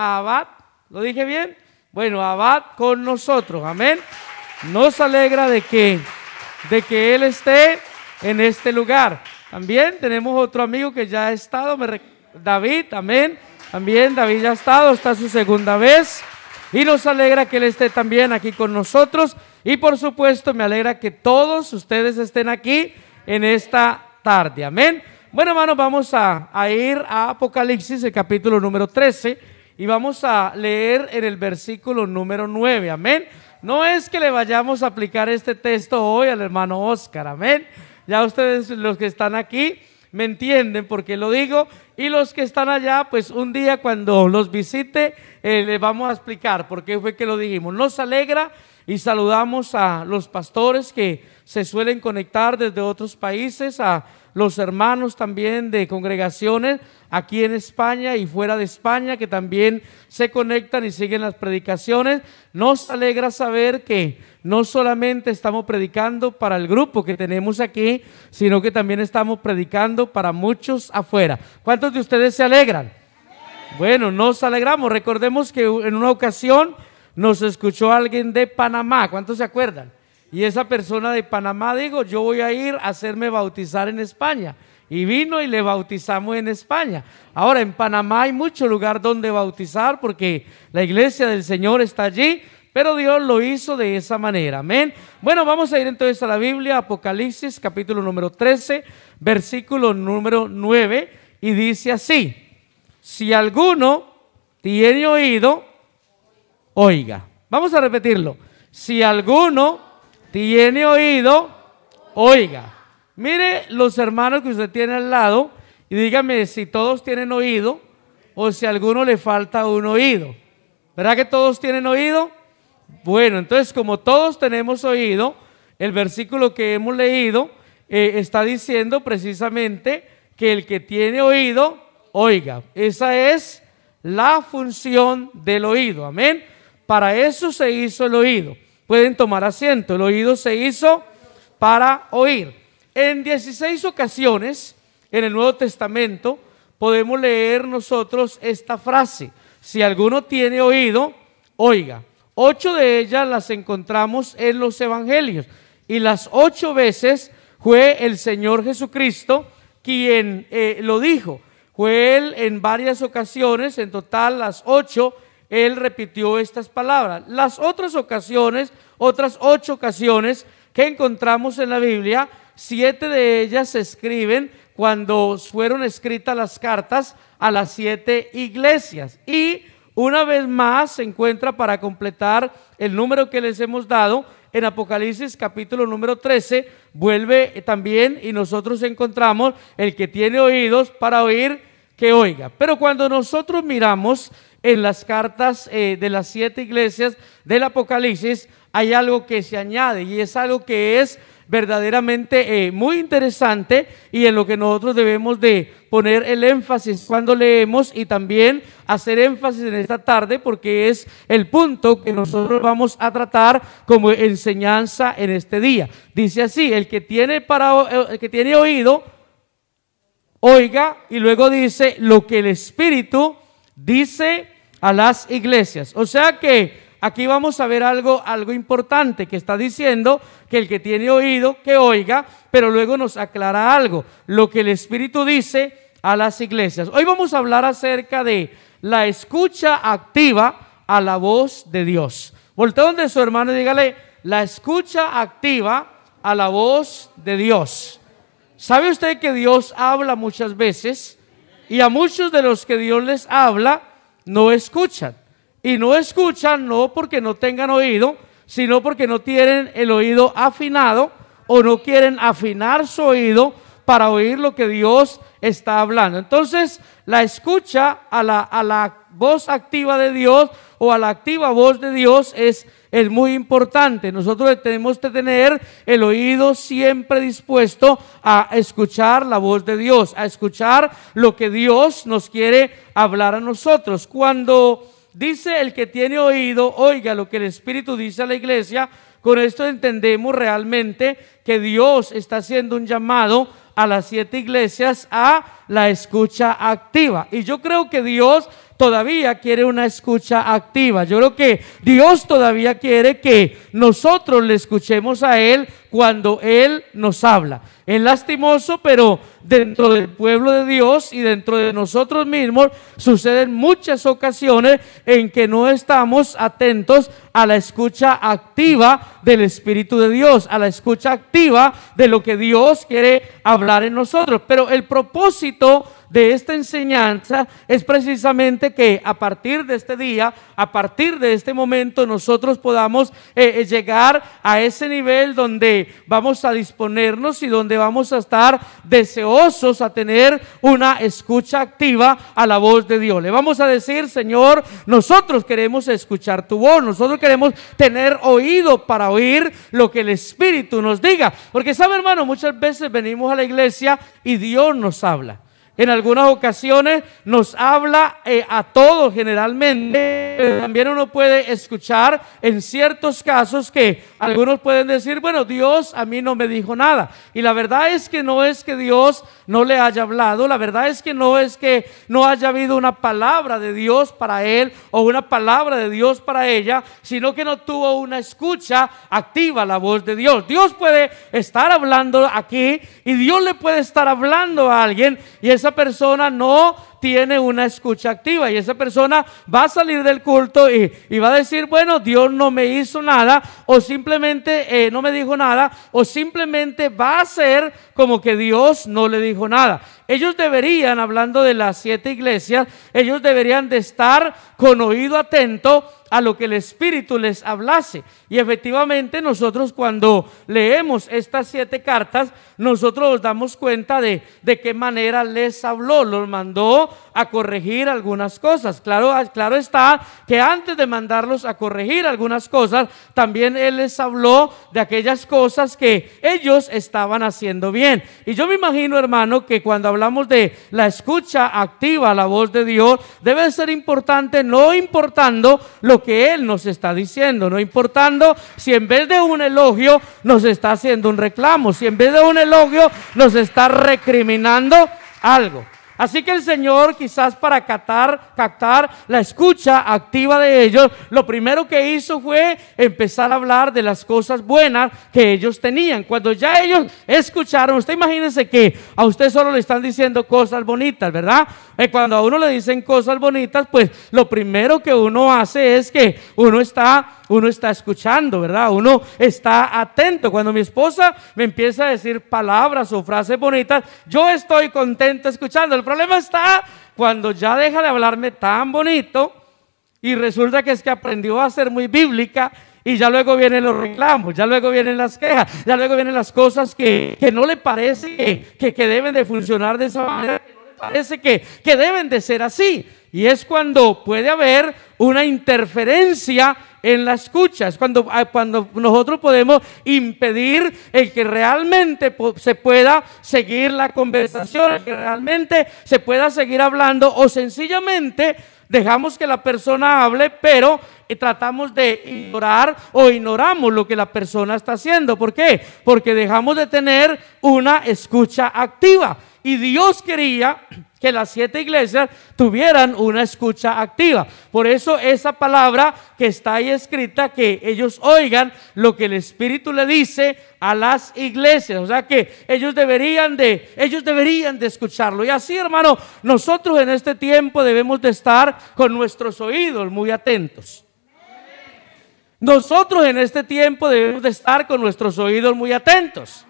a Abad. ¿Lo dije bien? Bueno, Abad con nosotros, amén. Nos alegra de que Él esté en este lugar. También tenemos otro amigo que ya ha estado, David, amén. También David ya ha estado, está su segunda vez. Y nos alegra que Él esté también aquí con nosotros. Y por supuesto me alegra que todos ustedes estén aquí en esta tarde, amén. Bueno, hermanos, vamos a ir a Apocalipsis, el capítulo número 13, y vamos a leer en el versículo número 9, amén. No es que le vayamos a aplicar este texto hoy al hermano Oscar, amén. Ya ustedes, los que están aquí, me entienden por qué lo digo, y los que están allá, pues un día cuando los visite, les vamos a explicar por qué fue que lo dijimos. Nos alegra y saludamos a los pastores que se suelen conectar desde otros países, a los hermanos también de congregaciones aquí en España y fuera de España que también se conectan y siguen las predicaciones. Nos alegra saber que no solamente estamos predicando para el grupo que tenemos aquí, sino que también estamos predicando para muchos afuera. ¿Cuántos de ustedes se alegran? Bueno, nos alegramos. Recordemos que en una ocasión nos escuchó alguien de Panamá. ¿Cuántos se acuerdan? Y esa persona de Panamá dijo: yo voy a ir a hacerme bautizar en España. Y vino y le bautizamos en España. Ahora en Panamá hay mucho lugar donde bautizar porque la iglesia del Señor está allí, pero Dios lo hizo de esa manera, amén. Bueno, vamos a ir entonces a la Biblia, Apocalipsis capítulo número 13, versículo número 9, y dice así: si alguno tiene oído, oiga. Vamos a repetirlo: si alguno tiene oído, oiga. Mire los hermanos que usted tiene al lado y dígame si todos tienen oído o si a alguno le falta un oído. ¿Verdad que todos tienen oído? Bueno, entonces como todos tenemos oído, el versículo que hemos leído está diciendo precisamente que el que tiene oído, oiga. Esa es la función del oído, amén. Para eso se hizo el oído. Pueden tomar asiento. El oído se hizo para oír. En 16 ocasiones en el Nuevo Testamento podemos leer nosotros esta frase: si alguno tiene oído, oiga. 8 de ellas las encontramos en los evangelios y las 8 veces fue el Señor Jesucristo quien lo dijo. Fue Él en varias ocasiones, en total las 8, Él repitió estas palabras. Las otras ocasiones, otras 8 ocasiones que encontramos en la Biblia, 7 de ellas se escriben cuando fueron escritas las cartas a las 7 iglesias. Y una vez más se encuentra para completar el número que les hemos dado en Apocalipsis capítulo número 13, vuelve también y nosotros encontramos: el que tiene oídos para oír, que oiga. Pero cuando nosotros miramos en las cartas de las 7 iglesias del Apocalipsis, hay algo que se añade y es algo que es verdaderamente muy interesante y en lo que nosotros debemos de poner el énfasis cuando leemos y también hacer énfasis en esta tarde porque es el punto que nosotros vamos a tratar como enseñanza en este día. Dice así: el que tiene oído, oiga, y luego dice lo que el Espíritu dice a las iglesias. O sea que aquí vamos a ver algo importante que está diciendo que el que tiene oído, que oiga, pero luego nos aclara algo: lo que el Espíritu dice a las iglesias. Hoy vamos a hablar acerca de la escucha activa a la voz de Dios. Voltea donde su hermano y dígale: la escucha activa a la voz de Dios. ¿Sabe usted que Dios habla muchas veces? Y a muchos de los que Dios les habla no escuchan. Y no escuchan no porque no tengan oído, sino porque no tienen el oído afinado o no quieren afinar su oído para oír lo que Dios está hablando. Entonces, la escucha a la voz activa de Dios o a la activa voz de Dios es muy importante. Nosotros tenemos que tener el oído siempre dispuesto a escuchar la voz de Dios, a escuchar lo que Dios nos quiere hablar a nosotros. Cuando dice el que tiene oído, oiga lo que el Espíritu dice a la iglesia, con esto entendemos realmente que Dios está haciendo un llamado a las 7 iglesias a la escucha activa. Y yo creo que Dios todavía quiere una escucha activa. Yo creo que Dios todavía quiere que nosotros le escuchemos a Él cuando Él nos habla. Es lastimoso, pero dentro del pueblo de Dios y dentro de nosotros mismos suceden muchas ocasiones en que no estamos atentos a la escucha activa del Espíritu de Dios, a la escucha activa de lo que Dios quiere hablar en nosotros. Pero el propósito de esta enseñanza es precisamente que a partir de este día, a partir de este momento, nosotros podamos llegar a ese nivel donde vamos a disponernos y donde vamos a estar deseosos a tener una escucha activa a la voz de Dios. Le vamos a decir: Señor, nosotros queremos escuchar tu voz, nosotros queremos tener oído para oír lo que el Espíritu nos diga. Porque sabe, hermano, muchas veces venimos a la iglesia y Dios nos habla. En algunas ocasiones nos habla a todos generalmente, pero también uno puede escuchar en ciertos casos que algunos pueden decir: bueno, Dios a mí no me dijo nada. Y la verdad es que no es que Dios no le haya hablado, la verdad es que no haya habido una palabra de Dios para él o una palabra de Dios para ella, sino que no tuvo una escucha activa a la voz de Dios. Dios puede estar hablando aquí y Dios le puede estar hablando a alguien y esa persona no tiene una escucha activa, y esa persona va a salir del culto y va a decir: bueno, Dios no me hizo nada, o simplemente no me dijo nada, o simplemente va a ser como que Dios no le dijo nada. Ellos deberían, hablando de las 7 iglesias, ellos deberían de estar con oído atento a lo que el Espíritu les hablase. Y efectivamente nosotros, cuando leemos estas 7 cartas, nosotros nos damos cuenta de qué manera les habló. Los mandó a corregir algunas cosas. Claro está que antes de mandarlos a corregir algunas cosas, también Él les habló de aquellas cosas que ellos estaban haciendo bien. Y yo me imagino, hermano, que cuando hablamos de la escucha activa a la voz de Dios, debe ser importante, no importando lo que Él nos está diciendo, no importando si en vez de un elogio nos está haciendo un reclamo, si en vez de un elogio nos está recriminando algo. Así que el Señor, quizás para captar la escucha activa de ellos, lo primero que hizo fue empezar a hablar de las cosas buenas que ellos tenían. Cuando ya ellos escucharon, usted imagínese que a usted solo le están diciendo cosas bonitas, ¿verdad? Cuando a uno le dicen cosas bonitas, pues lo primero que uno hace es que uno está escuchando, ¿verdad? Uno está atento. Cuando mi esposa me empieza a decir palabras o frases bonitas, yo estoy contento escuchando. El problema está cuando ya deja de hablarme tan bonito y resulta que es que aprendió a ser muy bíblica, y ya luego vienen los reclamos, ya luego vienen las quejas, ya luego vienen las cosas que no le parece que deben de funcionar de esa manera, que no le parece que deben de ser así. Y es cuando puede haber una interferencia en la escucha. Es cuando nosotros podemos impedir el que realmente se pueda seguir la conversación, el que realmente se pueda seguir hablando, o sencillamente dejamos que la persona hable, pero tratamos de ignorar o ignoramos lo que la persona está haciendo. ¿Por qué? Porque dejamos de tener una escucha activa. Y Dios quería que las 7 iglesias tuvieran una escucha activa. Por eso esa palabra que está ahí escrita, que ellos oigan lo que el Espíritu le dice a las iglesias. O sea que ellos deberían de escucharlo. Y así, hermano, nosotros en este tiempo debemos de estar con nuestros oídos muy atentos. Nosotros en este tiempo debemos de estar con nuestros oídos muy atentos.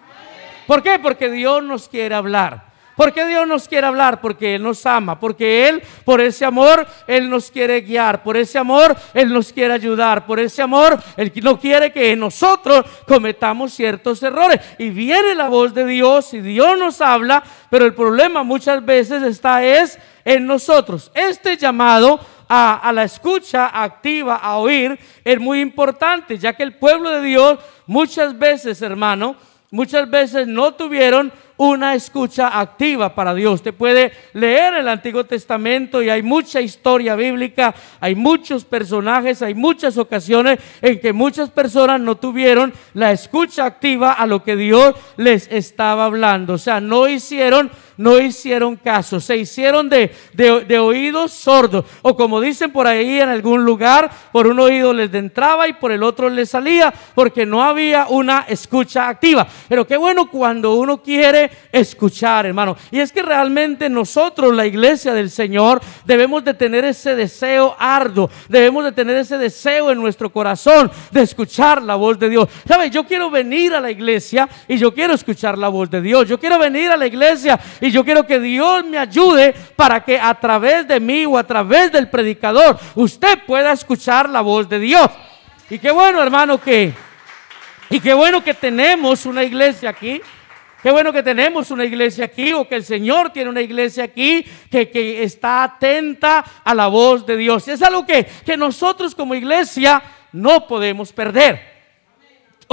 ¿Por qué? Porque Dios nos quiere hablar. ¿Por qué Dios nos quiere hablar? Porque Él nos ama, porque Él, por ese amor, Él nos quiere guiar, por ese amor, Él nos quiere ayudar, por ese amor, Él no quiere que nosotros cometamos ciertos errores. Y viene la voz de Dios y Dios nos habla, pero el problema muchas veces está en nosotros. Este llamado a la escucha activa, a oír, es muy importante, ya que el pueblo de Dios muchas veces, hermano, no tuvieron una escucha activa para Dios. Usted puede leer el Antiguo Testamento y hay mucha historia bíblica, hay muchos personajes, hay muchas ocasiones en que muchas personas no tuvieron la escucha activa a lo que Dios les estaba hablando. O sea, no hicieron no hicieron caso, se hicieron de oídos sordos, o como dicen por ahí en algún lugar, por un oído les entraba y por el otro les salía, porque no había una escucha activa. Pero qué bueno cuando uno quiere escuchar, hermano. Y es que realmente nosotros, la iglesia del Señor, debemos de tener ese deseo arduo, debemos de tener ese deseo en nuestro corazón de escuchar la voz de Dios. ¿Sabes? Yo quiero venir a la iglesia y yo quiero escuchar la voz de Dios. Yo quiero venir a la iglesia y yo quiero que Dios me ayude para que a través de mí o a través del predicador usted pueda escuchar la voz de Dios. Y qué bueno, hermano, qué bueno que tenemos una iglesia aquí. Qué bueno que tenemos una iglesia aquí, o que el Señor tiene una iglesia aquí que está atenta a la voz de Dios. Es algo que nosotros como iglesia no podemos perder.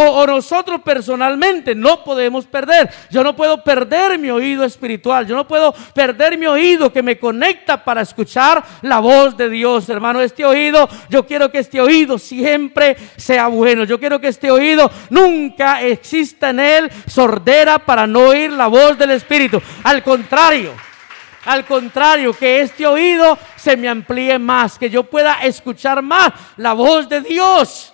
O nosotros personalmente no podemos perder. Yo no puedo perder mi oído espiritual. Yo no puedo perder mi oído que me conecta para escuchar la voz de Dios, hermano. Este oído, yo quiero que este oído siempre sea bueno. Yo quiero que este oído nunca exista en él sordera para no oír la voz del Espíritu. Al contrario, que este oído se me amplíe más, que yo pueda escuchar más la voz de Dios.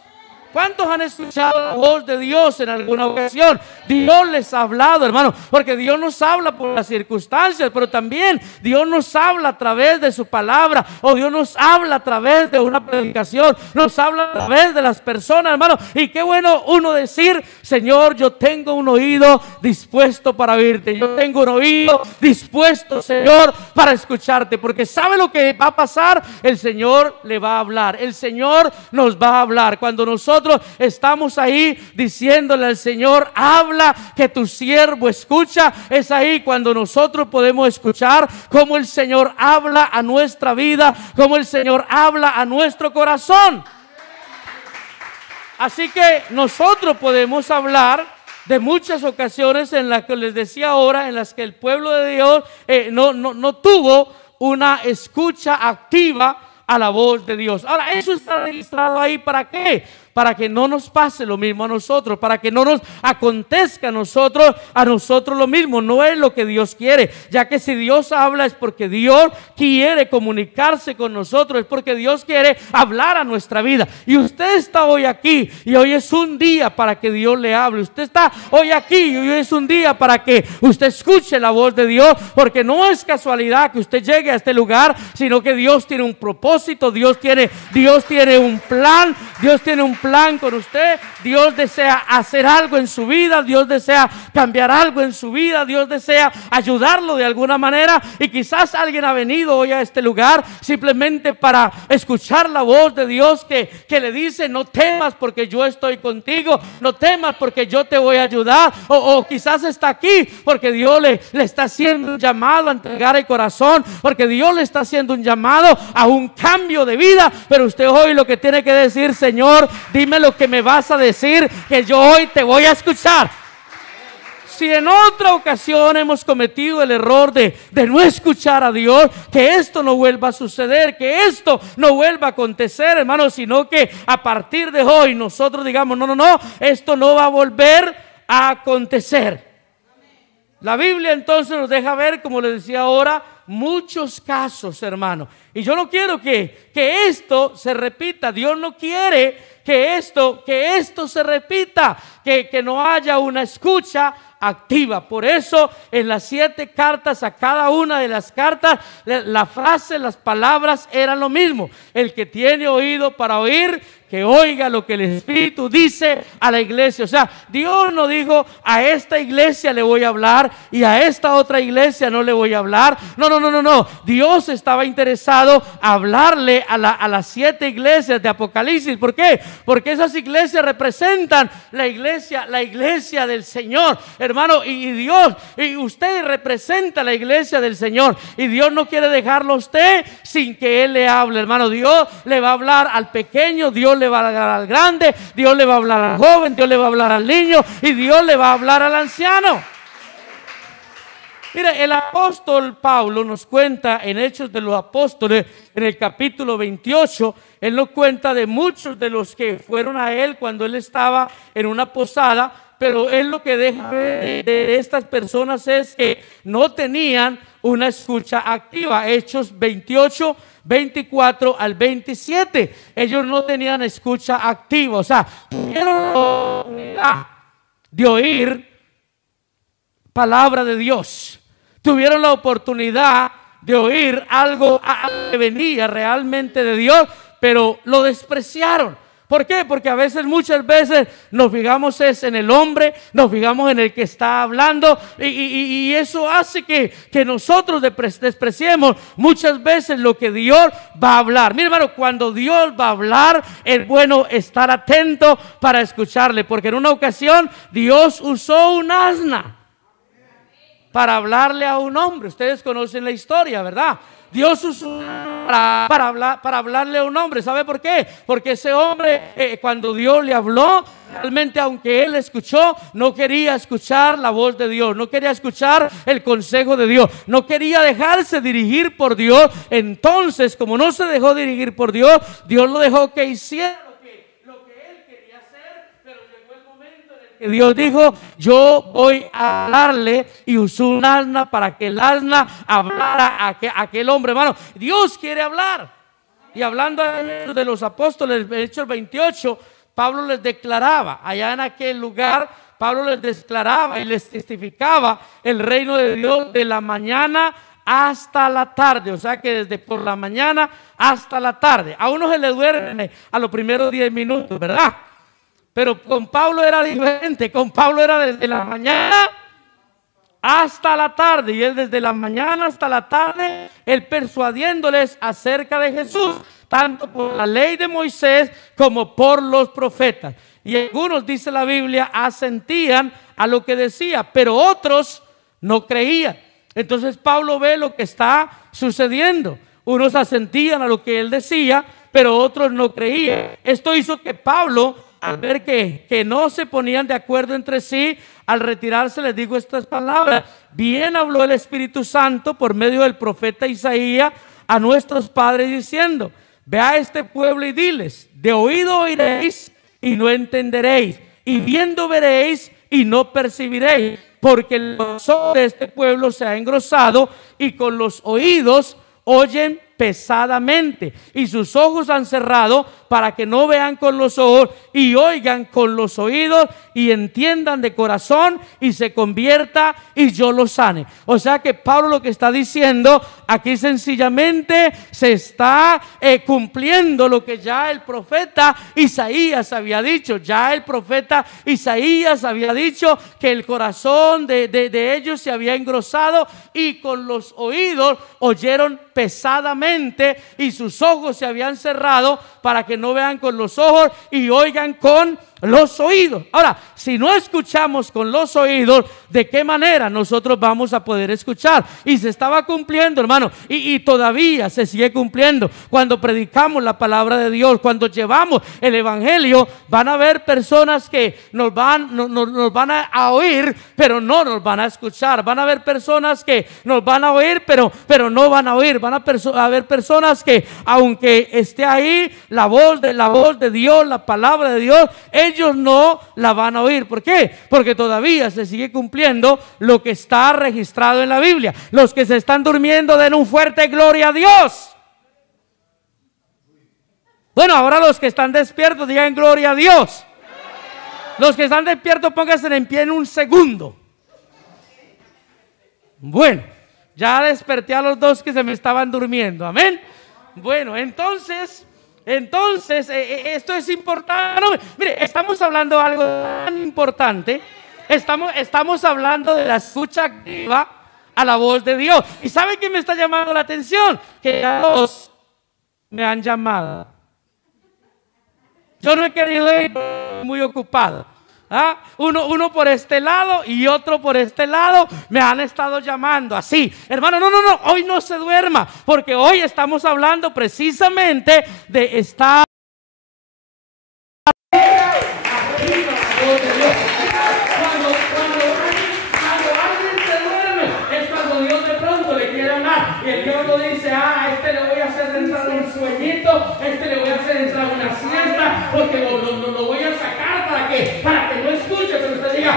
¿Cuántos han escuchado la voz de Dios en alguna ocasión? Dios les ha hablado, hermano, porque Dios nos habla por las circunstancias, pero también Dios nos habla a través de su palabra, o Dios nos habla a través de una predicación, nos habla a través de las personas, hermano. Y qué bueno uno decir: Señor, yo tengo un oído dispuesto para oírte, yo tengo un oído dispuesto, Señor, para escucharte, porque ¿sabe lo que va a pasar? El Señor le va a hablar, el Señor nos va a hablar. Cuando nosotros estamos ahí diciéndole al Señor: habla, que tu siervo escucha, es ahí cuando nosotros podemos escuchar cómo el Señor habla a nuestra vida, cómo el Señor habla a nuestro corazón. Así que nosotros podemos hablar de muchas ocasiones en las que les decía ahora, en las que el pueblo de Dios no tuvo una escucha activa a la voz de Dios. Ahora, eso está registrado ahí, ¿para qué? Para que no nos pase lo mismo a nosotros, para que no nos acontezca a nosotros lo mismo. No es lo que Dios quiere, ya que si Dios habla es porque Dios quiere comunicarse con nosotros, es porque Dios quiere hablar a nuestra vida. Y usted está hoy aquí, y hoy es un día para que Dios le hable. Usted está hoy aquí, y hoy es un día para que usted escuche la voz de Dios, porque no es casualidad que usted llegue a este lugar, sino que Dios tiene un propósito, Dios tiene un plan, Dios tiene un plan con usted. Dios desea hacer algo en su vida, Dios desea cambiar algo en su vida, Dios desea ayudarlo de alguna manera. Y quizás alguien ha venido hoy a este lugar simplemente para escuchar la voz de Dios que le dice: no temas porque yo estoy contigo, no temas porque yo te voy a ayudar. O quizás está aquí porque Dios le está haciendo un llamado a entregar el corazón, porque Dios le está haciendo un llamado a un cambio de vida. Pero usted hoy lo que tiene que decir: Señor, dime lo que me vas a decir, que yo hoy te voy a escuchar. Si en otra ocasión hemos cometido el error de no escuchar a Dios, que esto no vuelva a suceder, que esto no vuelva a acontecer, hermano, sino que a partir de hoy nosotros digamos: no, esto no va a volver a acontecer. La Biblia entonces nos deja ver, como les decía ahora, muchos casos, hermano. Y yo no quiero que esto se repita. Dios no quiere que esto se repita, que no haya una escucha activa. Por eso en las 7 cartas, a cada una de las cartas, la frase, las palabras eran lo mismo: el que tiene oído para oír, que oiga lo que el Espíritu dice a la iglesia. O sea, Dios no dijo: a esta iglesia le voy a hablar y a esta otra iglesia no le voy a hablar. No. Dios estaba interesado en hablarle a las 7 iglesias de Apocalipsis. ¿Por qué? Porque esas iglesias representan la iglesia del Señor, hermano. Y Dios, y usted representa la iglesia del Señor. Y Dios no quiere dejarlo a usted sin que Él le hable, hermano. Dios le va a hablar al pequeño, Dios le va a hablar al grande, Dios le va a hablar al joven, Dios le va a hablar al niño, y Dios le va a hablar al anciano. Mire, el apóstol Pablo nos cuenta en Hechos de los Apóstoles, en el capítulo 28, él nos cuenta de muchos de los que fueron a él cuando él estaba en una posada, pero él lo que deja ver de estas personas es que no tenían una escucha activa. Hechos 28, 24 al 27. Ellos no tenían escucha activa, o sea, tuvieron la oportunidad de oír palabra de Dios. Tuvieron la oportunidad de oír algo que venía realmente de Dios, pero lo despreciaron. ¿Por qué? Porque a veces, muchas veces nos fijamos es en el hombre, nos fijamos en el que está hablando y eso hace que nosotros despreciemos muchas veces lo que Dios va a hablar. Mira, hermano, cuando Dios va a hablar es bueno estar atento para escucharle, porque en una ocasión Dios usó un asna para hablarle a un hombre. Ustedes conocen la historia, ¿verdad? Dios usó para hablarle a un hombre. ¿Sabe por qué? Porque ese hombre, cuando Dios le habló, realmente, aunque él escuchó, no quería escuchar la voz de Dios, no quería escuchar el consejo de Dios, no quería dejarse dirigir por Dios. Entonces, como no se dejó dirigir por Dios, Dios lo dejó que hiciera lo que él quería hacer. Pero llegó el momento en el que Dios dijo: yo voy a hablarle, y usó un asna para que el asna hablara a aquel hombre. Hermano, Dios quiere hablar. Y hablando de los apóstoles, en Hechos 28, Pablo les declaraba, allá en aquel lugar, Pablo les declaraba y les testificaba el reino de Dios de la mañana hasta la tarde. O sea que desde por la mañana hasta la tarde. A uno se le duerme a los primeros 10 minutos, ¿verdad? Pero con Pablo era diferente. Con Pablo era desde la mañana hasta la tarde. Y él desde la mañana hasta la tarde, él persuadiéndoles acerca de Jesús, tanto por la ley de Moisés como por los profetas. Y algunos, dice la Biblia, asentían a lo que decía, pero otros no creían. Entonces Pablo ve lo que está sucediendo. Unos asentían a lo que él decía, pero otros no creían. Esto hizo que Pablo, al ver que no se ponían de acuerdo entre sí, al retirarse les dijo estas palabras: bien habló el Espíritu Santo por medio del profeta Isaías a nuestros padres diciendo: ve a este pueblo y diles, de oído oiréis y no entenderéis, y viendo veréis y no percibiréis, porque el corazón de este pueblo se ha engrosado y con los oídos oyen pesadamente, y sus ojos han cerrado para que no vean con los ojos y oigan con los oídos y entiendan de corazón y se convierta y yo los sane. O sea que Pablo lo que está diciendo aquí sencillamente se está cumpliendo lo que ya el profeta Isaías había dicho. Ya el profeta Isaías había dicho que el corazón de ellos se había engrosado y con los oídos oyeron pesadamente y sus ojos se habían cerrado para que no vean con los ojos y oigan con los oídos. Ahora, si no escuchamos con los oídos, ¿de qué manera nosotros vamos a poder escuchar? Y se estaba cumpliendo, hermano, y todavía se sigue cumpliendo. Cuando predicamos la palabra de Dios, cuando llevamos el evangelio, van a haber personas que nos van a oír, pero no nos van a escuchar. Van a haber personas que nos van a oír, pero no van a oír. Van a haber personas que, aunque esté ahí la voz de Dios, la palabra de Dios, ellos no la van a oír. ¿Por qué? Porque todavía se sigue cumpliendo lo que está registrado en la Biblia. Los que se están durmiendo, den un fuerte gloria a Dios. Bueno, ahora los que están despiertos, digan gloria a Dios. Los que están despiertos, pónganse en pie en un segundo. Bueno, ya desperté a los dos que se me estaban durmiendo. Amén. Bueno, entonces esto es importante. No, mire, estamos hablando de algo tan importante. Estamos hablando de la escucha activa a la voz de Dios. ¿Y sabe qué me está llamando la atención? Que ya dos me han llamado. Yo no he querido ir, muy ocupado. Uno por este lado y otro por este lado me han estado llamando así. Hermano, no, hoy no se duerma, porque hoy estamos hablando precisamente de estar alguien se duerme, es cuando Dios de pronto le quiere hablar y el Dios lo dice: a este le voy a hacer entrar un sueñito, este le voy a hacer entrar una siesta, porque lo voy a sacar para que no escuche, pero usted diga: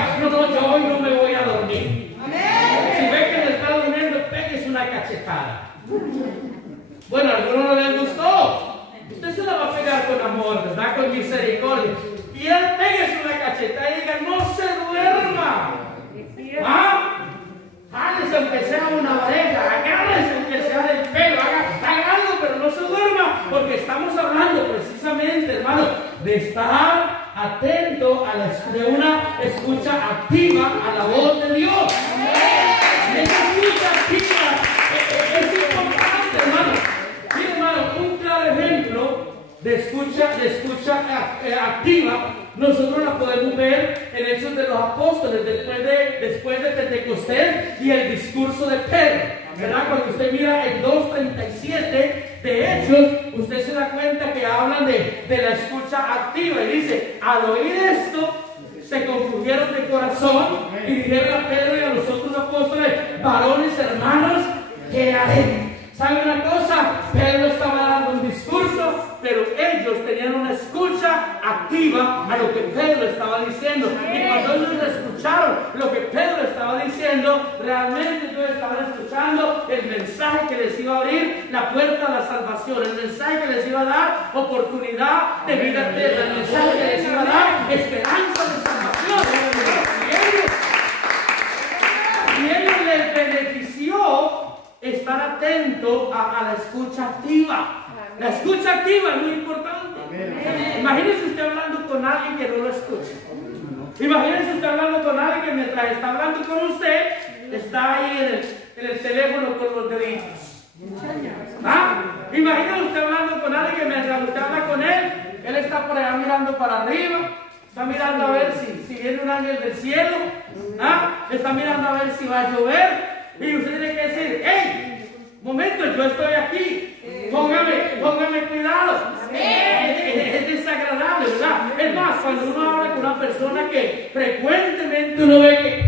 haga con amor, ¿verdad? Con misericordia. Y él pégase una cachetada y diga, no se duerma. ¿Ah? Jálese aunque sea una oreja, agárrese aunque sea del pelo, haga algo, pero no se duerma, porque estamos hablando precisamente, hermano, de estar atento a de una escucha activa a la voz de Dios. Esa escucha activa es importante, hermano. Mira, hermano, un claro ejemplo de escucha activa, nosotros la podemos ver en Hechos de los Apóstoles, después de Pentecostés y el discurso de Pedro, ¿verdad? Cuando usted mira el 2:37 de Hechos, usted se da cuenta que hablan de la escucha activa y dice, al oír esto, se confundieron de corazón y dijeron a Pedro y a los otros apóstoles, varones hermanos, ¿qué haremos? ¿Sabe una cosa? Pedro estaba dando un discurso, pero ellos tenían una escucha activa a lo que Pedro estaba diciendo. Y cuando ellos escucharon lo que Pedro estaba diciendo, realmente ellos estaban escuchando el mensaje que les iba a abrir la puerta a la salvación, el mensaje que les iba a dar oportunidad de vida eterna, el mensaje que les iba a dar esperanza de salvación. Y ellos les benefició estar atento a la escucha activa. La escucha activa es muy importante. Imagínese usted hablando con alguien que no lo escucha. Imagínese usted hablando con alguien que mientras está hablando con usted, está ahí en el teléfono con los deditos. ¿Ah? Imagínese usted hablando con alguien que mientras usted habla con él está por allá mirando para arriba. Está mirando a ver si viene un ángel del cielo. ¿Ah? Está mirando a ver si va a llover. Y usted tiene que decir, hey, momento, yo estoy aquí, póngame cuidado. Es desagradable, ¿verdad? Es más, cuando uno habla con una persona que frecuentemente uno ve,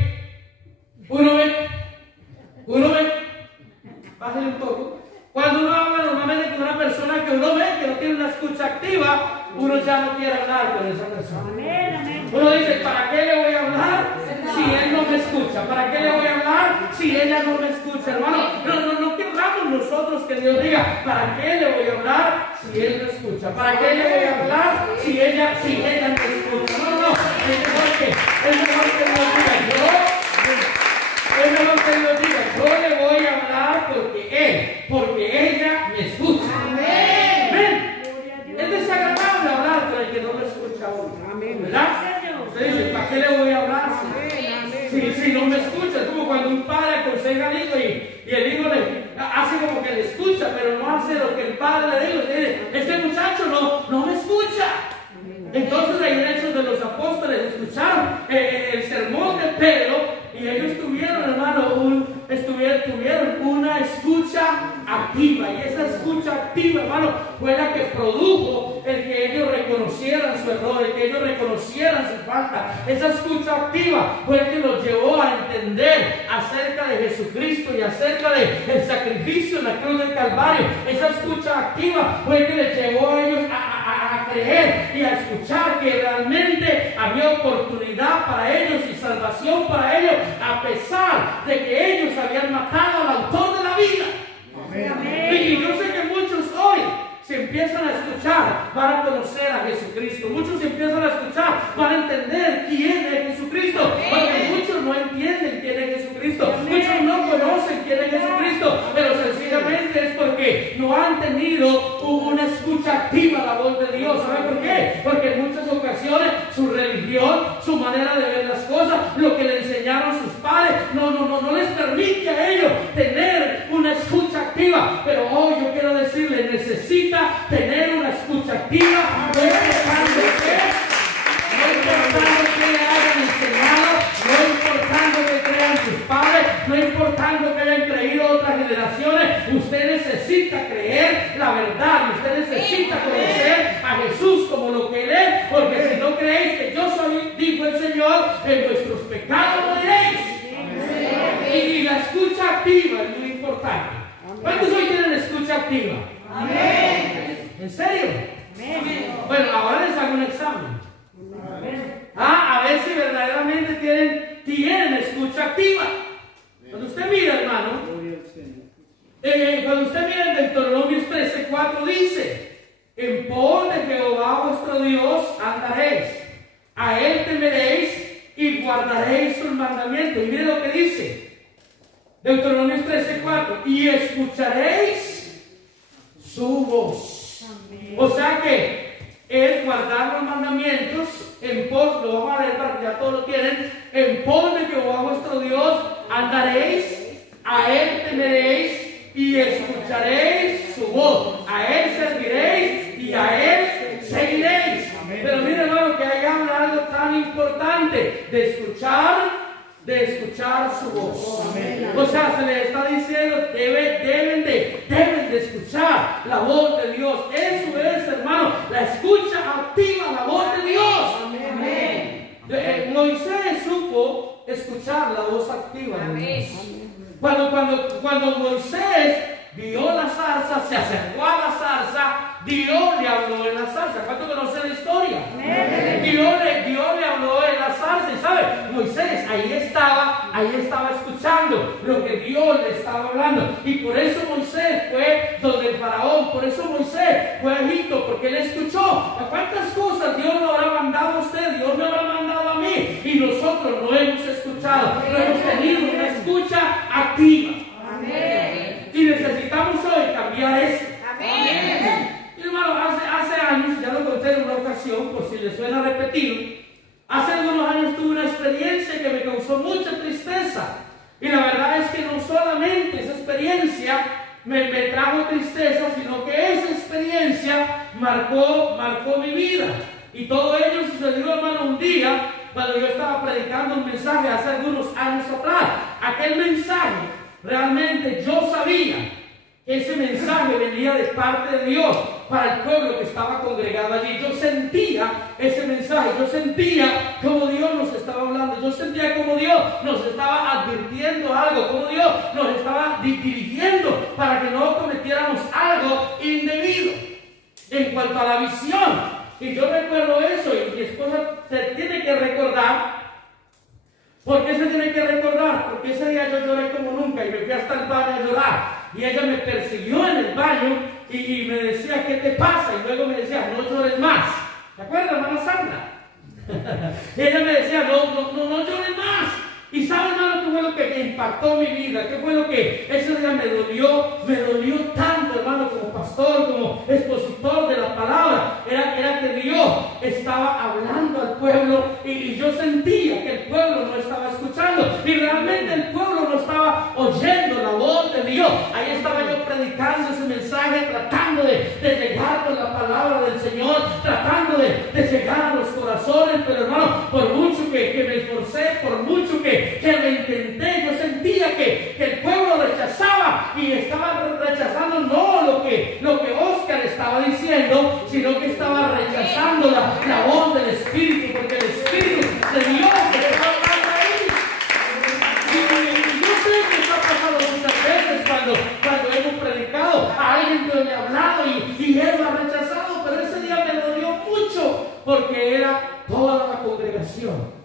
bájale un poco. Cuando uno habla normalmente con una persona que uno ve que no tiene una escucha activa, uno ya no quiere hablar con esa persona. Uno dice, ¿para qué le voy a hablar si él no me escucha? ¿Para qué le voy a hablar si ella no me escucha? Hermano, no querramos nosotros que Dios diga, ¿para qué le voy a hablar si él no escucha? ¿Para qué le voy a hablar si ella no escucha? No, es mejor que Dios diga, yo le voy a hablar porque ella me escucha. Amén. Es desagradable hablar con el que no lo escucha a uno, ¿verdad? Usted dice, ¿para qué le voy a hablar si no me escucha? Es como cuando un padre aconseja al hijo y el hijo le hace como que le escucha, pero no hace lo que el padre le dice. Este muchacho no me escucha. Entonces ahí en Hechos de los Apóstoles escucharon el sermón de Pedro y ellos tuvieron, hermano, tuvieron una escucha activa. Y esa escucha activa, hermano, fue la que produjo el que ellos reconocieran su error, el que ellos reconocieran su falta. Esa escucha activa fue el que los llevó a entender acerca de Jesucristo y acerca del sacrificio en la cruz del Calvario. Esa escucha activa fue el que les llevó a ellos a creer y a escuchar que realmente había oportunidad para ellos y salvación para ellos, a pesar de que ellos habían matado al autor de la vida. Amén. Y yo sé que muchos hoy se empiezan a escuchar, van a conocer a Jesucristo. Muchos se empiezan a escuchar, van a entender quién es Jesucristo. Porque muchos no entienden quién es Jesucristo. Muchos no conocen quién es Jesucristo. Pero sencillamente es porque no han tenido una escucha activa a la voz de Dios. ¿Saben por qué? Porque en muchas ocasiones su religión, su manera de ver las cosas, lo que le enseñaron sus padres, no les permite a ellos tener una escucha activa. Pero hoy yo quiero decirles, necesita tener una escucha activa, no importando que le hayan enseñado, no importando que crean sus padres, no importando que hayan creído otras generaciones. Usted necesita creer la verdad, usted necesita conocer a Jesús como lo que Él es, porque si no creéis que yo soy, dijo el Señor, en vuestros pecados moriréis. Y la escucha activa es muy importante. ¿Cuántos hoy tienen escucha activa? Amén. ¿En serio? Amén. Bueno, ahora les hago un examen. A ver si verdaderamente tienen escucha activa. Cuando usted mira, hermano, cuando usted mira en Deuteronomio 13:4 dice, en pos de Jehová vuestro Dios andaréis, a él temeréis y guardaréis sus mandamientos. Y mire lo que dice Deuteronomio 13:4, y escucharéis su voz. O sea que es guardar los mandamientos en pos, lo vamos a leer para que ya todos lo tienen, en pos de Jehová vuestro Dios andaréis, a él temeréis y escucharéis su voz, a él serviréis y a él seguiréis. Pero miren, hermano, que ahí habla algo tan importante de escuchar su voz. O sea, se les está diciendo, deben de escuchar la voz de Dios. Eso es, hermano, la escucha activa, la voz de Dios. Moisés supo escuchar la voz activa de Dios. Cuando Moisés vio la zarza, se acercó a la zarza, Dios le habló en la zarza. ¿Cuánto conocen la historia? Dios le habló en la zarza. Y sabe, Moisés ahí estaba escuchando lo que Dios le estaba hablando. Y por eso Moisés fue donde el faraón, por eso Moisés fue a Egipto, porque él escuchó. ¿A cuántas cosas Dios lo habrá mandado a usted? Dios me habrá mandado a mí. Y nosotros no hemos escuchado, no hemos tenido una escucha activa. Y necesitamos hoy cambiar eso. Y hermano, hace años, ya lo conté en una ocasión, por si les suena repetido, hace algunos años tuve una experiencia que me causó mucha tristeza. Y la verdad es que no solamente esa experiencia me trajo tristeza, sino que esa experiencia marcó mi vida. Y todo ello sucedió, hermano, un día cuando yo estaba predicando un mensaje hace algunos años atrás. Aquel mensaje, realmente yo sabía que ese mensaje venía de parte de Dios para el pueblo que estaba congregado allí. Yo sentía ese mensaje, yo sentía como Dios nos estaba hablando, yo sentía como Dios nos estaba advirtiendo algo, como Dios nos estaba dirigiendo para que no cometiéramos algo indebido en cuanto a la visión. Y yo recuerdo eso, y mi esposa se tiene que recordar. ¿Por qué se tiene que recordar? Porque ese día yo lloré como nunca y me fui hasta el baño a llorar. Y ella me persiguió en el baño y me decía, ¿qué te pasa? Y luego me decía, no llores más. ¿Se acuerdan, hermana Sandra? Y ella me decía, no llores más. Y ¿sabe, hermano, qué fue lo que impactó mi vida? ¿Qué fue lo que ese día me dolió tanto, hermano, como pastor, como expositor de la palabra? Era que Dios estaba hablando al pueblo y yo sentía que el pueblo no estaba escuchando y realmente el pueblo no estaba oyendo la voz de Dios. Ahí estaba yo predicando ese mensaje, tratando de llegar con la palabra del Señor, tratando de llegar a los corazones, pero hermano, por mucho que me esforcé, por mucho que lo intenté, yo sentía que el pueblo rechazaba y estaba rechazando no lo que Oscar estaba diciendo, sino que estaba rechazando la voz del Espíritu, porque el Espíritu de Dios estaba hablando ahí. Y yo sé que esto ha pasado muchas veces cuando hemos predicado a alguien que le ha hablado y él lo ha rechazado, pero ese día me dolió mucho porque era toda la congregación.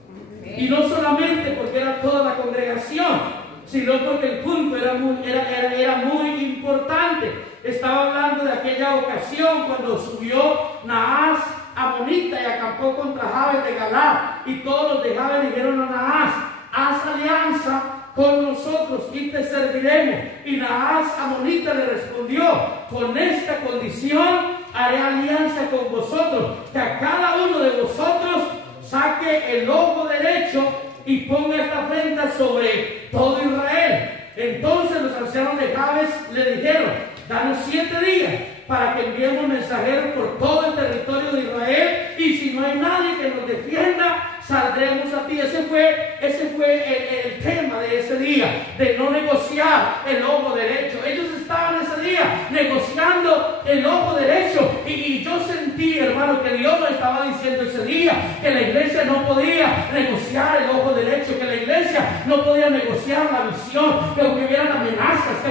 Y no solamente porque era toda la congregación, sino porque el punto era muy importante. Estaba hablando de aquella ocasión cuando subió Naas amonita y acampó contra Jabes de Galaad. Y todos los de Jabes dijeron a Naas, haz alianza con nosotros y te serviremos. Y Naas amonita le respondió, con esta condición haré alianza con vosotros, que a cada uno de vosotros saque el ojo derecho y ponga esta afrenta sobre todo Israel. Entonces los ancianos de Jabes le dijeron, danos 7 días para que enviemos mensajeros por todo el territorio de Israel, y si no hay nadie que nos defienda, saldremos a ti. Ese fue el tema de ese día, de no negociar el ojo derecho. Ellos estaban ese día negociando el ojo derecho, y yo sentí, hermano, que Dios nos estaba diciendo ese día que la iglesia no podía negociar el ojo derecho, que la iglesia no podía negociar la visión, que aunque hubieran amenazas, que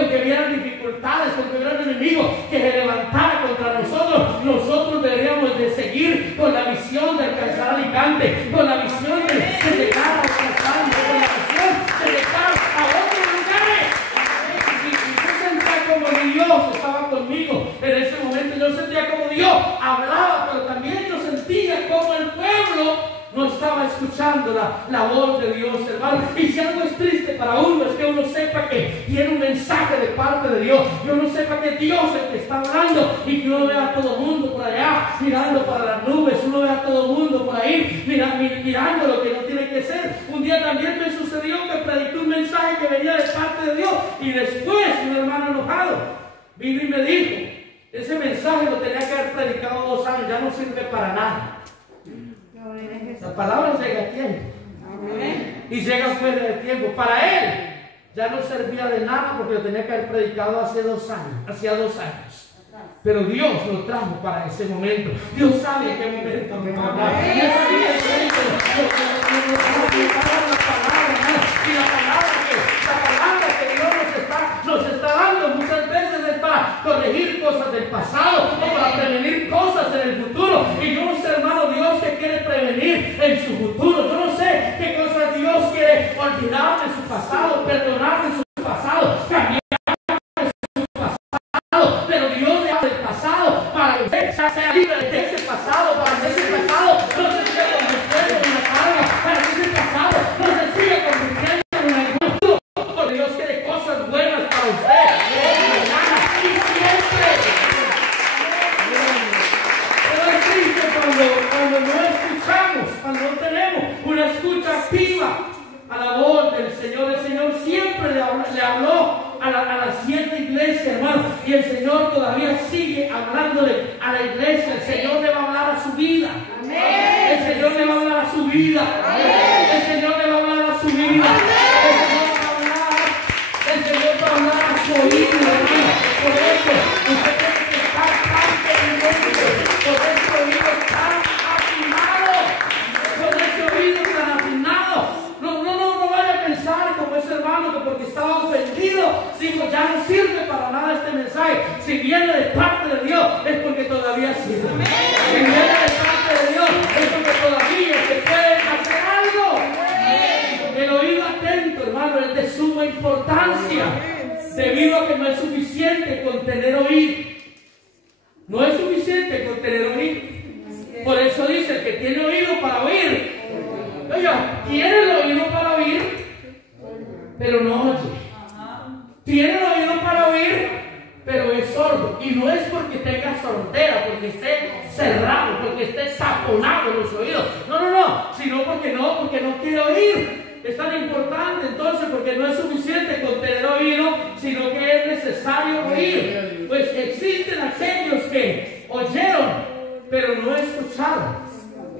aunque hubieran dificultades, que aunque hubieran enemigos que se levantara contra nosotros deberíamos de seguir con la visión de alcanzar Alicante, con la visión de llegar a alcanzar, con la visión de llegar a otros lugares. Y yo sentía como Dios estaba conmigo en ese momento. Yo sentía como Dios hablaba también yo sentía como el pueblo no estaba escuchando la voz de Dios, hermano. Y si algo es triste para uno es que uno sepa que tiene un mensaje de parte de Dios, y uno sepa que Dios es el que está hablando, y que uno vea a todo el mundo por allá mirando para las nubes, uno ve a todo el mundo por ahí mirando lo que no tiene que ser. Un día también me sucedió que prediqué un mensaje que venía de parte de Dios, y después un hermano enojado vino y me dijo: ese mensaje lo tenía que haber predicado 2 años, ya no sirve para nada. La palabra llega a tiempo. Y llega fuera de tiempo. Para él ya no servía de nada porque lo tenía que haber predicado hace 2 años, hacía 2 años. Pero Dios lo trajo para ese momento. Dios sabe en qué momento me va a hablar. Dios sabe en qué momento y la palabra que Dios nos está dando muchas veces es para corregir cosas del pasado o para prevenir cosas en el futuro. Y yo no sé, hermano, Dios que quiere prevenir en su futuro. Yo no sé qué cosas Dios quiere olvidar de su pasado, perdonar de su pasado, cambiar de su pasado. Pero Dios le habla del pasado para que usted sea libre de ese pasado, para que ese pasado no se siga convirtiendo en una carga, para que ese pasado no se siga convirtiendo en una futuro. Porque Dios quiere cosas buenas para usted. Y siempre. Pero es triste cuando no escuchamos, cuando no tenemos una escucha activa a la voz del Señor. El Señor siempre le habló a las 7 iglesias, hermano, y el Señor todavía sigue hablándole a la iglesia. El Señor le va a hablar a su vida. El Señor le va a hablar a su vida. El Señor le va a hablar a su vida. El Señor va a hablar a su oído, hermano. Por eso usted tiene que estar tan pendiente, por ese oído tan afinado, por ese oído tan afinado. No vaya a pensar como ese hermano que porque estaba ofendido dijo: ya no sirve para nada este mensaje. Si viene de parte de Dios es porque todavía sirve. Si viene de parte de Dios es porque todavía se puede hacer algo. El oído atento, hermano, es de suma importancia, debido a que no es suficiente con tener oído. No es suficiente con tener oído. Por eso dice: el que tiene oído para oír. Oiga, tiene el oído para oír, pero no oye. Tiene el oído para oír, pero es sordo. Y no es porque tenga sordera, porque esté cerrado, porque esté taponado los oídos. No, sino porque no quiere oír. Es tan importante entonces porque no es suficiente con tener oído, sino que es necesario oír. Pues existen aquellos que oyeron, pero no escucharon.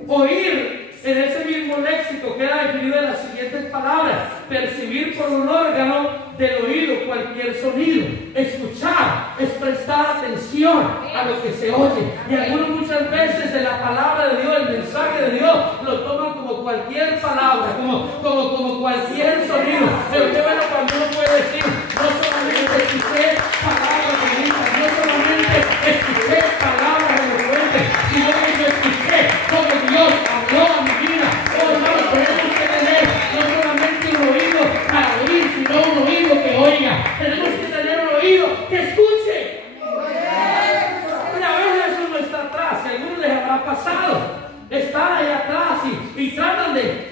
Oír en ese mismo léxico queda definido en las siguientes palabras: percibir por un órgano del oído cualquier sonido. Escuchar es prestar atención a lo que se oye. Y algunos muchas veces de la palabra de Dios, el mensaje de Dios, lo toman como cualquier palabra, como cualquier sonido. Pero qué bueno cuando uno puede decir: no solamente escuché palabras bonitas, no solamente escuché palabras elocuentes, sino que yo escuché como Dios habló a mi vida. Oh, hermanos, tenemos que tener no solamente un oído para oír, sino un oído que oiga. Tenemos que tener un oído que escuche. Una vez eso no está atrás, si a algunos les habrá pasado. Están ahí atrás y tratan de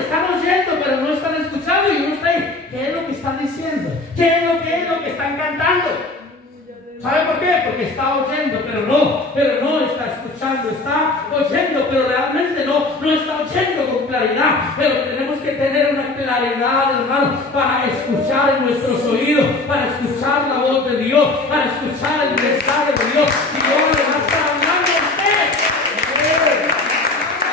estar oyendo, pero no están escuchando, y uno está ahí: ¿qué es lo que están diciendo? ¿Qué es lo que están cantando? ¿Sabe por qué? Porque está oyendo, pero no está escuchando. Está oyendo, pero realmente no está oyendo con claridad. Pero tenemos que tener una claridad, hermano, para escuchar en nuestros oídos, para escuchar la voz de Dios, para escuchar el mensaje de Dios. Y Dios le va a estar hablando a usted.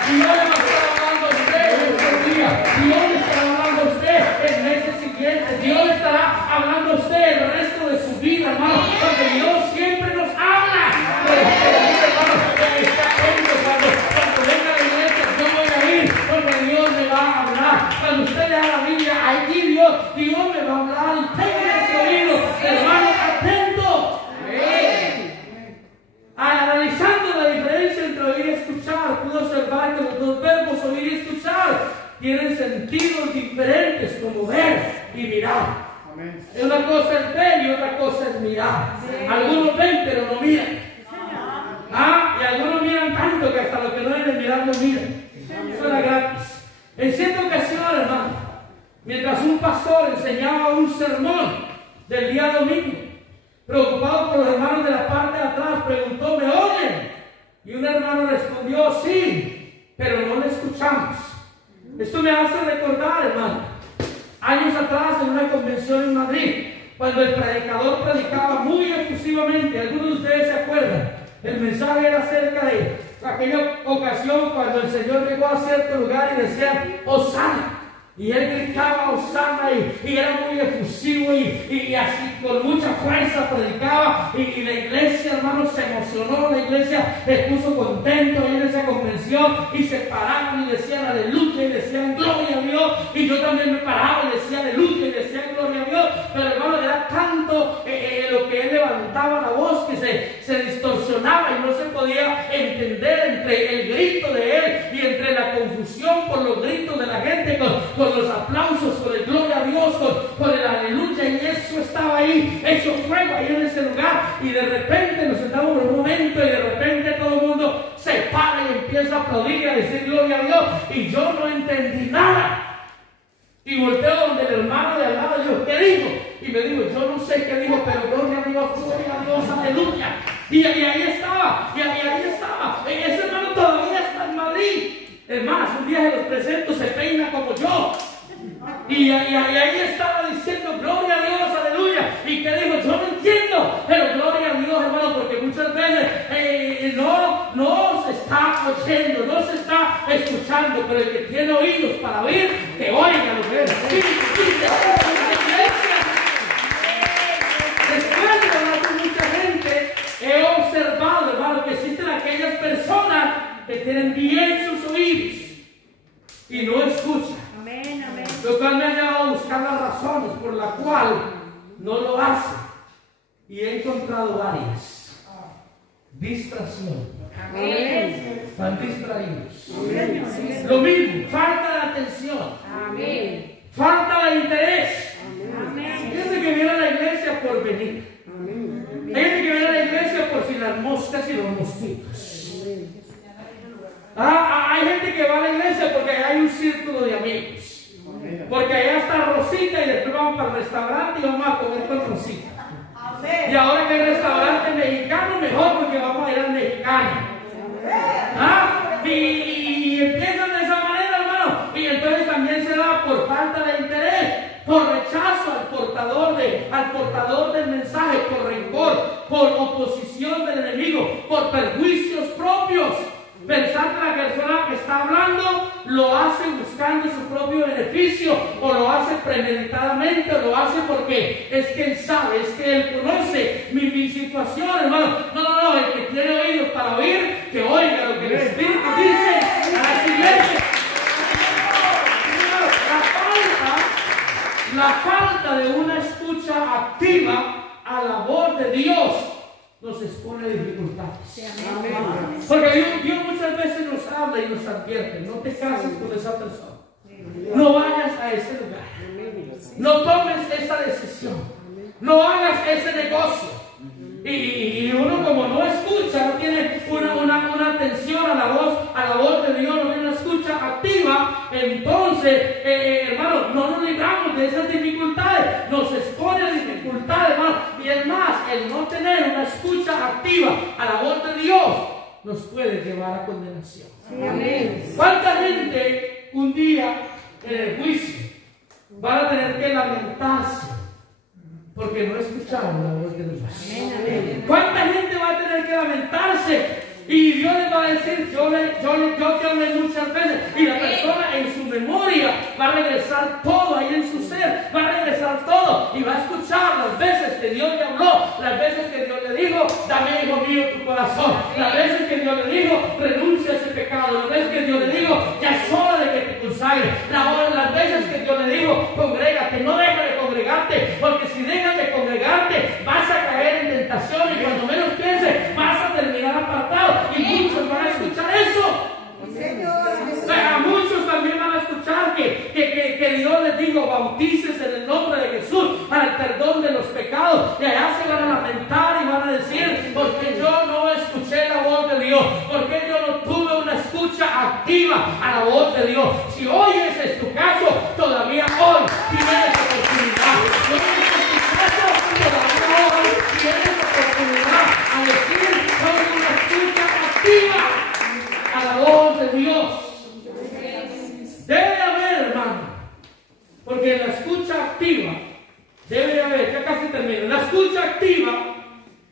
Dios le va a estar hablando a usted en este día. Dios le estará hablando a usted en meses siguientes. Dios le estará hablando a usted el resto de su vida, hermano. Porque Dios siempre nos habla. Pero hermano, está atento cuando venga a la iglesia. Yo voy a ir porque Dios me va a hablar. Cuando usted lea la Biblia, allí Dios me va a hablar. Y tenga ese oído, hermano, atento. Analizando la diferencia entre oír y escuchar, pudo observar que los dos verbos oír y escuchar tienen sentidos diferentes, como ver y mirar. Amén. Una cosa es ver y otra cosa es mirar. Sí. Algunos ven pero no miran. Y algunos miran tanto que oh sí, pero no le escuchamos. Esto me hace recordar, hermano, años atrás en una convención en Madrid, cuando el predicador predicaba muy efusivamente. Algunos de ustedes se acuerdan, el mensaje era acerca de aquella ocasión cuando el Señor llegó a cierto lugar y decía, Hosana. Y él gritaba Hosana y era muy efusivo y así con mucha fuerza predicaba. Y la iglesia, hermanos, se emocionó, la iglesia se puso contento ahí en esa convención y se paraban y decían aleluya y decían gloria a Dios. Y yo también me paraba y decía aleluya y decía gloria a Dios. Pero hermano, era tanto lo que él levantaba la voz que se distorsionaba y no se podía entender entre el grito de él y entre la confusión por los gritos de la gente con los aplausos, con el gloria a Dios, con el aleluya, y eso estaba ahí, hecho fuego ahí en ese lugar. Y de repente nos sentamos por un momento y de repente todo el mundo se para y empieza a aplaudir y a decir gloria a Dios, y yo no entendí nada. Y volteo donde el hermano de al lado y digo, ¿qué dijo? Y me dijo, yo no sé qué dijo, pero gloria a Dios, aleluya. Y ahí estaba, ese hermano todavía está en Madrid. Es más, un día se los presento, se peina como yo. Y ahí estaba diciendo, gloria a Dios, aleluya. ¿Y qué dijo? Yo no entiendo, pero gloria a Dios, hermano, porque muchas veces no se está oyendo, no se está escuchando, pero el que tiene oídos para oír, que oiga lo que el Espíritu dice. Después de hablar con mucha gente, he observado, hermano, que existen aquellas personas que tienen bien sus oídos y no escuchan. Amén, amén. Lo cual me ha llevado a buscar las razones por las cuales no lo hace. Y he encontrado varias. Distracción. Amén. Están distraídos. Amén. Lo mismo, falta de atención. Amén. Falta de interés. Amén. Hay gente que viene a la iglesia por venir. Hay gente que viene a la iglesia por si las moscas y los mosquitos. Hay gente que va a la iglesia porque hay un círculo de amigos. Porque allá está Rosita y después vamos para el restaurante y vamos a comer con Rosita. Y ahora que hay restaurante mexicano, mejor porque vamos a ir al mexicano. Y empiezan de esa manera, hermano. Y entonces también se da por falta de interés, por rechazo al portador del mensaje, por rencor, por oposición del enemigo, por perjuicios propios. Pensar que la persona que está hablando lo hace buscando su propio beneficio, o lo hace premeditadamente, o lo hace porque es que él sabe, es que él conoce mi situación, hermano. No, el que tiene oídos para oír, que oiga lo que el Espíritu dice a la siguiente. La falta de una escucha activa a la voz de Dios nos expone a dificultades. Porque Dios muchas veces nos habla y nos advierte: no te cases con esa persona, no vayas a ese lugar, no tomes esa decisión, no hagas ese negocio. Y uno, como no escucha, no tiene una atención a la voz de Dios, no tiene una escucha activa, entonces, hermano, no nos libramos de esas dificultades, nos expone a dificultades, hermano. Y es más, el no tener una escucha activa a la voz de Dios nos puede llevar a condenación. ¿Cuánta gente un día en el juicio van a tener que lamentarse porque no escucharon la voz de Dios? ¿Cuánta gente va a tener que lamentarse? Y Dios les va a decir: yo te hablé muchas veces. Y la persona en su memoria va a regresar todo ahí en su ser, va a regresar todo y va a escuchar las veces que Dios le habló, las veces que Dios le dijo: dame, hijo mío, tu corazón, las veces que Dios le dijo: renuncia a ese pecado, las veces que Dios le dijo: ya es hora de que te consagres, las veces que Dios le dijo: congrégate, no dejes de congregarte, porque si dejas de congregarte vas a caer en tentación y cuando menos pienses vas a terminar apartado. Y muchos van a escuchar eso. A muchos también van a escuchar que Dios les dijo: bautícese en el nombre de Jesús para el perdón de los pecados. Y allá se van a lamentar y van a decir: porque yo no escuché la voz de Dios, porque yo no tuve una escucha activa a la voz de Dios. Si hoy ese es tu caso, todavía hoy tienes oportunidad. Si hoy ese es tu caso, todavía hoy tienes oportunidad a decir: soy una escucha activa a la voz de Dios. Debe haber, hermano, porque en la escucha activa debe haber, ya casi termino, en la escucha activa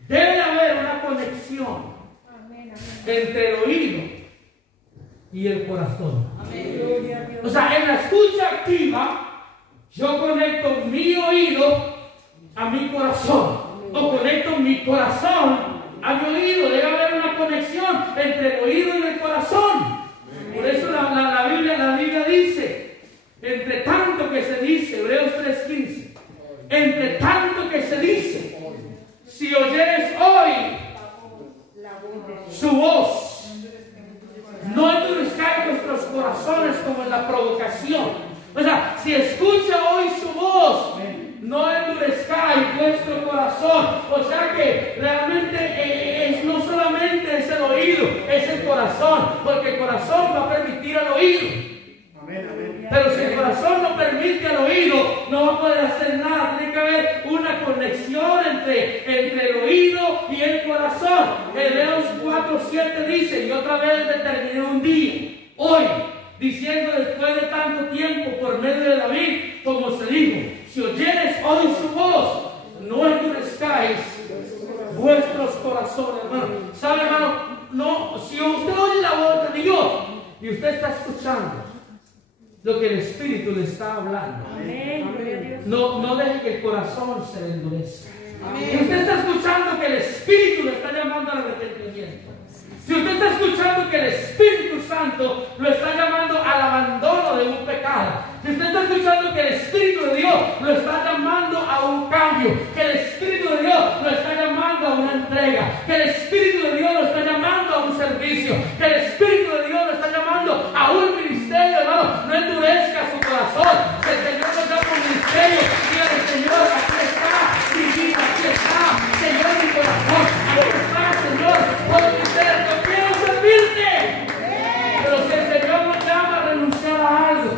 debe haber una conexión entre el oído y el corazón. O sea, en la escucha activa yo conecto mi oído a mi corazón, o conecto mi corazón a mi oído. Debe haber una conexión entre el oído y el corazón. Por eso la Biblia dice, entre tanto que se dice, Hebreos 3:15, entre tanto que se dice, si oyeres hoy su voz, no endurezcáis vuestros corazones como en la provocación. O sea, si escucha hoy su voz, no endurezcáis vuestro corazón. O sea que realmente no solamente es el oído, es el corazón, porque el corazón va a permitir al oído. Pero si el corazón no permite al oído, no va a poder hacer nada. Tiene que haber una conexión entre el oído y el corazón. Hebreos 4:7 dice, y otra vez determiné un día, hoy, diciendo después de tanto tiempo por medio de David, como se dijo, si oyeres hoy su voz, no endurezcáis vuestros corazones, hermano. ¿Sabe, hermano? No, si usted oye la voz de Dios y usted está escuchando lo que el Espíritu le está hablando, no deje que el corazón se le endurezca. Si usted está escuchando que el Espíritu le está llamando al arrepentimiento, si usted está escuchando que el Espíritu Santo lo está llamando al abandono de un pecado, si usted está escuchando que el Espíritu de Dios lo está llamando a un cambio, que el Espíritu de Dios lo está llamando a una entrega, que el Espíritu de Dios lo está llamando a un servicio, que el Espíritu de Dios lo está llamando a un ministerio, hermano, no endurezca su corazón. Que el Señor nos llama a un ministerio, dígale, Señor, aquí está mi vida, aquí está, Señor, mi corazón, aquí está, Señor, puedo crecer, yo quiero servirte. Pero si el Señor nos llama a renunciar a algo,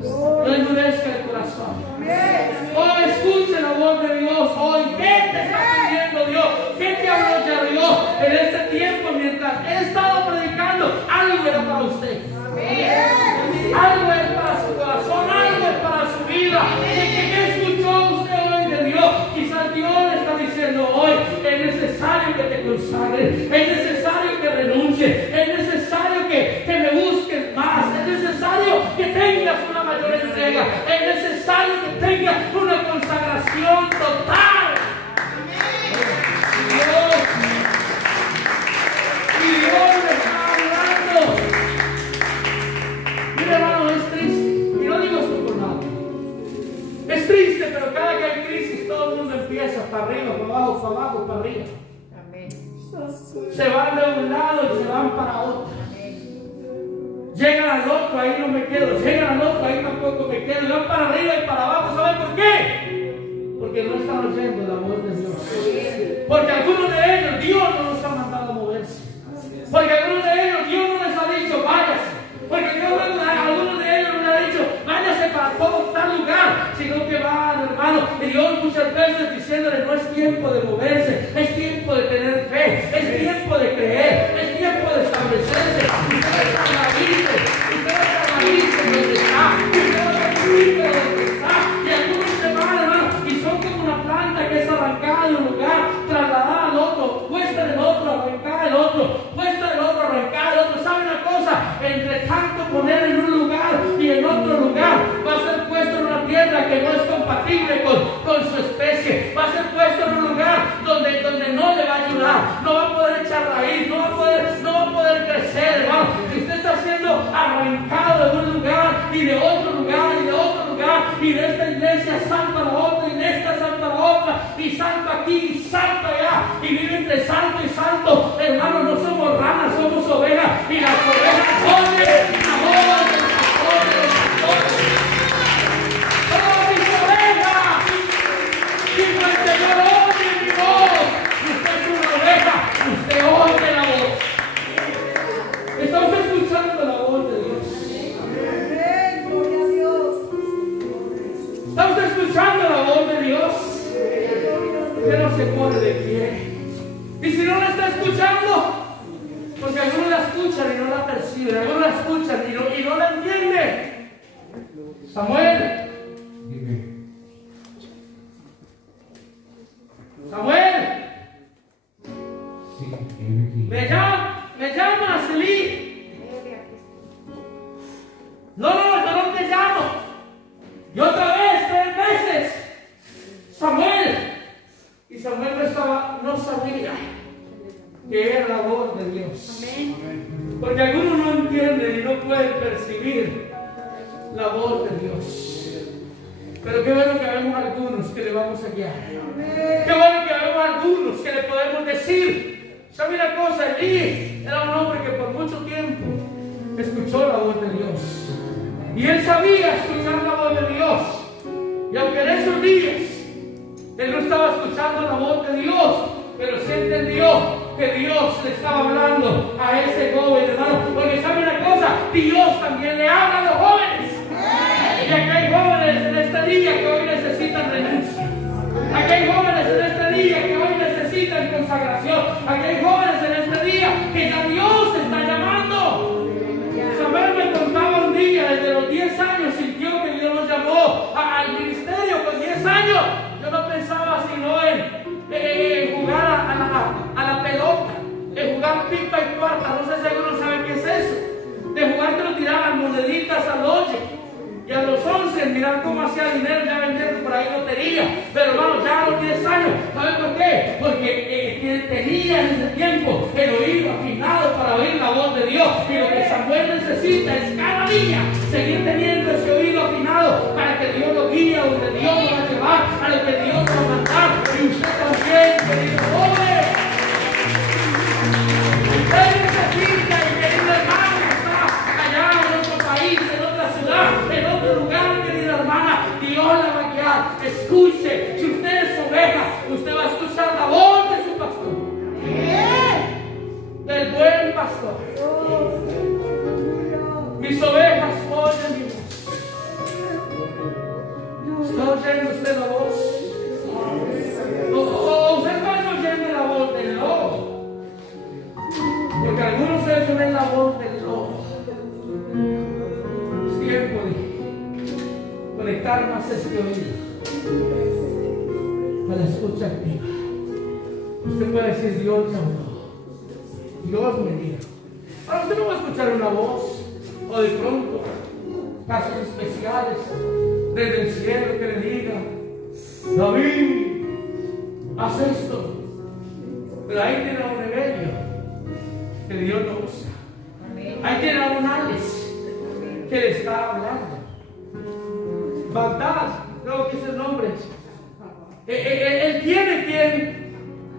no endurezca el corazón. Hoy escuche la voz de Dios. Hoy, ¿qué te está pidiendo Dios? ¿Qué te habló ya Dios en este tiempo mientras Él estaba predicando? Algo era para usted. Algo es para su corazón, algo es para su vida. ¿Qué escuchó usted hoy de Dios? Quizás Dios le está diciendo hoy, es necesario que te consagres, es necesario que renuncies, es necesario que me busques más, es necesario que tengas una mayor entrega, es necesario que tengas una consagración total. Dios le está hablando. Mira, hermano, es triste, y no digo esto por nada, es triste, pero cada que hay crisis todo el mundo empieza para arriba, para abajo, para arriba. Se van de un lado y se van para otro. Llegan al otro, ahí no me quedo. Llegan al otro, ahí tampoco me quedo. Y van para arriba y para abajo. ¿Saben por qué? Porque no están oyendo la voz de Dios. Porque algunos de ellos Dios no los ha mandado a moverse. Porque algunos de ellos Dios no les ha dicho váyase. Porque Dios, algunos de ellos no les ha dicho váyase para todo tal lugar, sino que van, hermano. Y Dios muchas veces diciéndole no es tiempo de moverse, es tiempo de tener fe, es tiempo de creer, es tiempo de establecerse. Usted está en la vida, usted está en la vida donde está, usted está en la vida donde está. Y algunos se van, hermano, y son como una planta que es arrancada de un lugar, trasladada al otro, puesta del otro, arrancada del otro, puesta del otro, arrancada del otro. ¿Sabe una cosa? Entre tanto poner en un lugar y en otro lugar, va a ser puesto en una tierra que no es compatible con su especie, va a ser puesto en un lugar donde no le va a ayudar, no va a poder echar raíz, no va a poder crecer, hermano. Si usted está siendo arrancado de un lugar y de otro lugar y de otro lugar, y de esta iglesia salta a la otra, y de esta salta a la otra, y salta aquí y salta allá, y vive entre salto y salto, hermano, no somos ranas, somos ovejas, y las ovejas oyen la voz del pastor de los pastores. ¡Oh, mis ovejas! Dijo el Señor, oye mi voz. Usted es una oveja, usted oye la voz. ¿Está usted escuchando la voz de Dios? Gloria a Dios. ¿Está usted escuchando la voz de Dios? Que no se pone de pie. Y si no la está escuchando, porque algunos la escuchan y no la reciben, algunos la escuchan y no la entienden. Samuel. Samuel. Me llamas, Elí. No, yo no te llamo. Y otra vez, 3 veces. Samuel. Y Samuel no sabía que era la voz de Dios. Amén. Porque algunos no entienden y no pueden percibir la voz de Dios. Pero qué bueno que vemos algunos que le vamos a guiar. Amén. Qué bueno que vemos algunos que le podemos decir. ¿Sabe una cosa? Elí era un hombre que por mucho tiempo escuchó la voz de Dios. Y él sabía escuchar la voz de Dios. Y aunque en esos días él no estaba escuchando la voz de Dios, pero sí entendió que Dios le estaba hablando a ese joven, hermano. Porque sabe una cosa, Dios también le habla a los jóvenes. Y aquí hay jóvenes en este día que hoy necesitan renuncia. Aquí hay jóvenes en este día que hoy necesitan consagración. Aquí hay jóvenes en este día que ya Dios está llamando. Samuel me contaba un día, desde los 10 años sintió que Dios nos llamó al ministerio. Con 10 años yo no pensaba sino en jugar a la pelota, en jugar pipa y cuarta. No sé si algunos saben qué es eso. De jugar que lo tiraban moneditas al hoyo. Y a los 11 mirar cómo hacía dinero, ya vendiendo por ahí lotería. Pero hermano, ya a los 10 años, ¿saben por qué? Porque tenía en ese tiempo el oído afinado para oír la voz de Dios. Y lo que Samuel necesita es cada día seguir teniendo ese oído afinado para que Dios lo guíe a donde Dios lo va a llevar, a lo que Dios va a mandar. Y usted también, querido joven. Usted necesita, y querido hermano, que está allá en otro país, en otra ciudad, en otro lugar, querida hermana, Dios la va a guiar. Escuche, si usted es oveja, usted va a escuchar la voz de su pastor. Del buen pastor. Mis ovejas oyen mi voz. ¿Está oyendo usted la voz? O usted está oyendo la voz del lobo. Porque algunos de ellos ven la voz del lobo. Es tiempo de conectar más este oído a la escucha activa. Usted puede decir: Dios me habló, Dios me dijo. Ahora usted no va a escuchar una voz, o de pronto casos especiales desde el cielo que le diga: David, haz esto. Pero ahí tiene a un rebelio que Dios no usa. Ahí tiene a un Alex que le está hablando. Bagdad, creo que es el nombre. Él tiene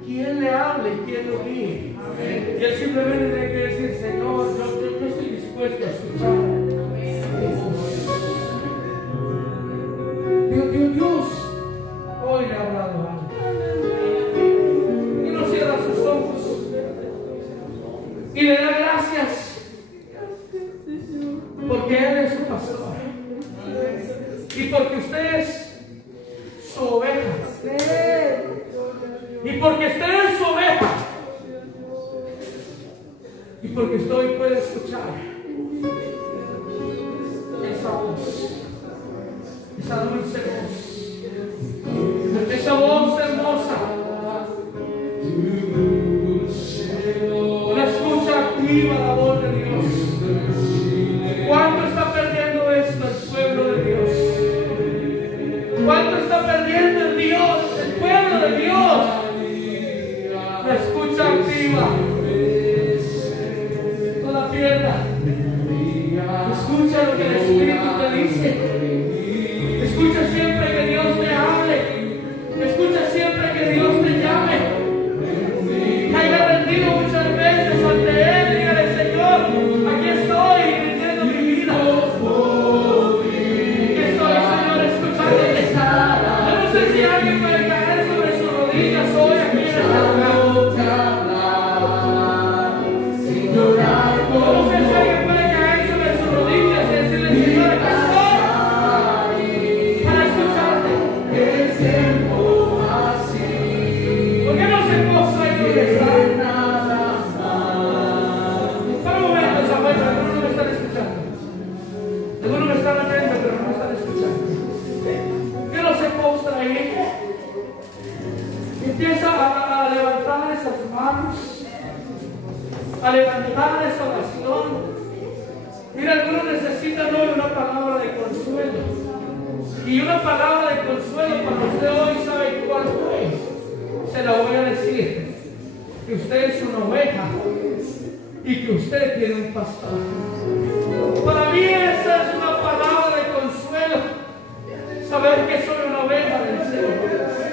quien le hable y quien lo guíe. Y él simplemente tiene que decir: Señor, yo estoy dispuesto a escuchar. Dios hoy le ha hablado algo. Y no cierra sus ojos y le da gracias porque Él es su pastor y porque usted es su oveja y porque usted es su oveja y porque usted hoy puede escuchar esa voz, esa dulce voz, esa voz hermosa, una escucha activa, la voz de Dios. ¿Cuánto está perdiendo esto el pueblo de Dios? ¿Cuánto está perdiendo el pueblo de Dios? La escucha activa. No la pierda. Escucha lo que el Espíritu te dice. Escucha siempre que Dios te hable. Escucha siempre que Dios te llame. Caiga rendido muchas veces ante Él. Dígale: Señor, levantar esa oración. Mira, algunos necesitan hoy una palabra de consuelo. Y una palabra de consuelo para usted hoy, ¿sabe cuál fue? Se la voy a decir. Que usted es una oveja y que usted tiene un pastor. Para mí esa es una palabra de consuelo. Saber que soy una oveja del Señor.